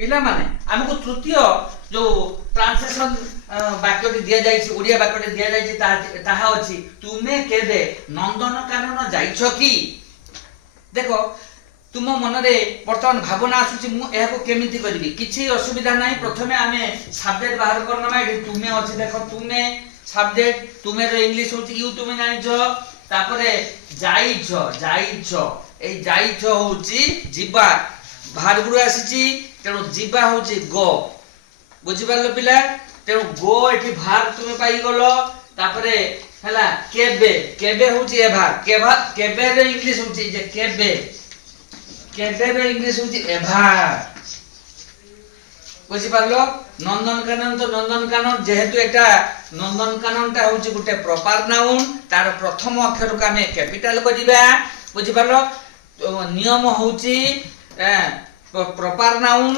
पिला माने हमको तृतीय जो ट्रांसलेशन वाक्यटी दिया जाइछि ओडिया वाक्यटी दिया जाइछि ताहा अछि तुमे केबे नंदनकानन जाइछो कि देखो तुम मन रे वर्तमान भावना आसुछि मु एहाको केमिति करबी किछि असुविधा नाही प्रथमे आमे सब्जेक्ट बाहर करनमा एठी तुमे अछि देखो तुमे सब्जेक्ट तुमे रे इंग्लिश होछि यू तुमे जानिछो तापरे जाइछो जाइछो ए जाइछो होछि जिबा बाहर गुरु आसीछि तेणु जीवा होची गो बुझी पारलो पिला तेणु गो एठी भार तुमे पाई गलो तापरे हला केबे केबे होची एभार केभा केबे रे इंग्लिश होची जे केबे केबे रे इंग्लिश होची एभार बुझी पारलो नंदनकानन तो नंदनकानन जेहेतु एटा नंदनकानन ता होची गुटे प्रॉपर नाउन तार प्रथम अक्षर को हमें कैपिटल करिबा बुझी पारलो नियम होची प्रॉपर नाउन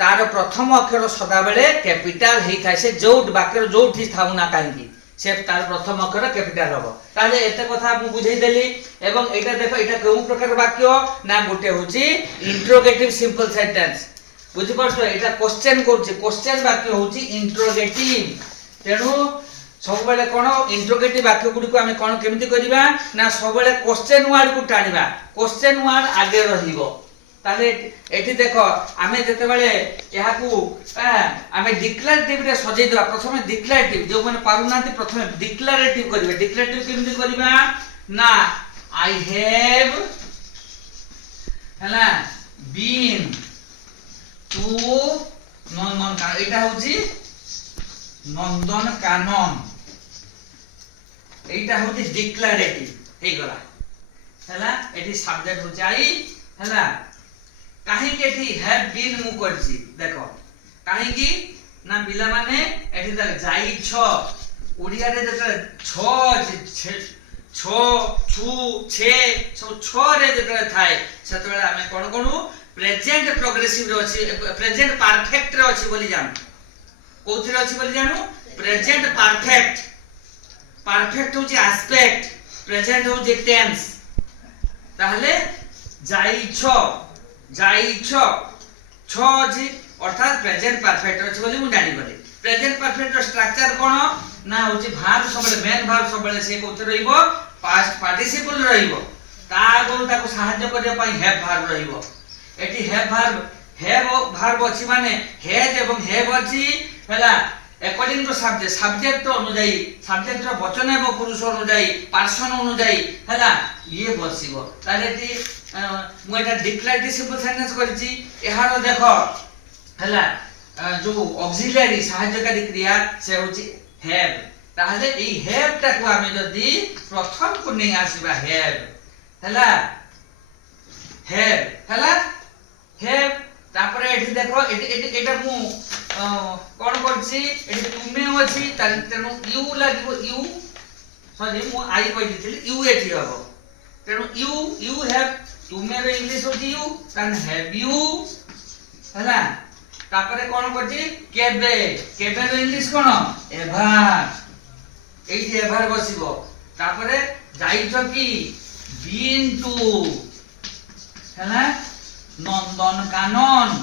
तार प्रथम अक्षर सदा बेले कैपिटल हेई थाए से जोट वाक्य जोठी थाउ ना काहेकि से तार प्रथम अक्षर कैपिटल हबो ताले एते कथा मु बुझै देली एवं एटा देखो एटा केउ प्रकार वाक्य ना गोटे होची इंट्रोगेटिव सिंपल सेंटेंस बुझि परछो एटा क्वेश्चन करछि क्वेश्चन वाक्य होची इंट्रोगेटिव तेनु सब बेले कोन इंट्रोगेटिव वाक्य गुडी को हमें कोन केमिति करिबा ना सब बेले क्वेश्चन वर्ड को टानिबा क्वेश्चन वर्ड आगे रहिबो ताले एठी देखो आमे जते बेले याकू आमे डिक्लेरेटिव रे सजै दवा प्रथमे डिक्लेरेटिव जो माने पारुनांती प्रथमे डिक्लेरेटिव करिवे डिक्लेरेटिव केमिति करिबा ना आई हैव हला बीन टू नंदनकानन एटा होची नंदनकानन एटा होची डिक्लेरेटिव हे गला हला एठी सब्जेक्ट होची आई हला काहे के एठी हैव बीन मु करछि देखो काहे की ना पिला माने एठी तक जाई छ ओडिया रे जते छ छ छु छे सब छ रे जते थाए सेतबेले हमें कोन कोनु प्रेजेंट प्रोग्रेसिव रे अछि प्रेजेंट परफेक्ट रे अछि बोली जान कोथि रे अछि बोली जानु प्रेजेंट परफेक्ट परफेक्ट होची एस्पेक्ट प्रेजेंट होची टेंस ताहले जाई छ जाइछो छ जी अर्थात प्रेजेंट परफेक्ट अछि बोली मु जानि गली प्रेजेंट परफेक्ट रो स्ट्रक्चर कोन ना होची भार्ब सबले मेन भार्ब सबले से कोथे रहिबो पास्ट पार्टिसिपल रहिबो ता गुरु ताको सहाय्य करिया पई हैव भार्ब रहिबो एठी हैव भार्ब अछि माने हैज एवं हैव अछि हला अकॉर्डिंग टू सब्जेक्ट अनुଯାयी सब्जेक्ट रो वचन एवं पुरुष अनुଯାयी पर्सन अनुଯାयी हला ये बसिबो ताले एठी मु एटा डिक्लेरेटिव सिंपल सेंटेंस करछि एहारो देखो हला जो ऑक्सिलरी सहायकारी क्रिया से होछि हैव ताहले ए हैव टा को आमे जदी प्रथम को नै आसीबा हैव हला हैव तापरे एठी देखो एटा मु कोन करछि एठी तुमे अछि तेनु यू लागिबो यू सॉरी मु आई कहि दिथिली यू एठी हबो तेनु यू हैव तुमे रे इंग्लिश होची यू तन हैव यू हला तापरे कोन करछि केबे केबे रे इंग्लिश कोन एभार एठी एभार बसिबो तापरे जाइछो कि बीन टू हला नंदनकानन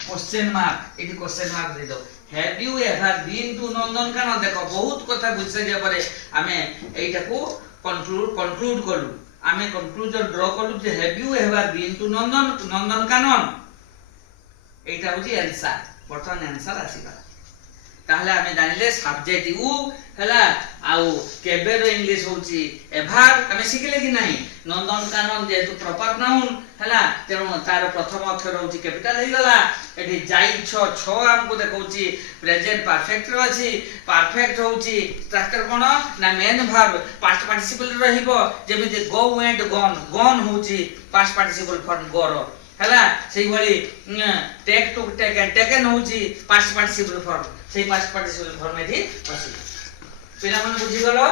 क्वेश्चन मार्क एठी क्वेश्चन मार्क दे दो have you ever been to Nandankanan देखो बहुत कथा बुझसे जे परे हमें एटा को कंक्लूड करू आमे कंक्लूजन ड्रॉ करू जे have you ever been to Nandankanan एटा होची आंसर बर्तमान आंसर आसीबा ताहले हमें जानिले सब्जेक्ट यू हला आउ केबे रो इंग्लिश होची एभार हमें सिखले कि नाही नंदनकानन जेतु प्रॉपर नाउन हला तेनु तार प्रथम अक्षर होची कैपिटल हे गला एठी जाई छ हमको देखौची प्रेजेंट परफेक्ट रो अछि परफेक्ट होची स्ट्रक्चर कोन ना मेन वर्ब पास्ट पार्टिसिपल रहिबो जेमिति गो वेंट गॉन होची पास्ट पार्टिसिपल फॉर्म गो रो हला सेही भली टेक टू टेकन होची पास्ट पार्टिसिपल फॉर्म सेही पास्ट पार्टिसिपल फॉर्म एठी अछि पिला मन बुझी गलो।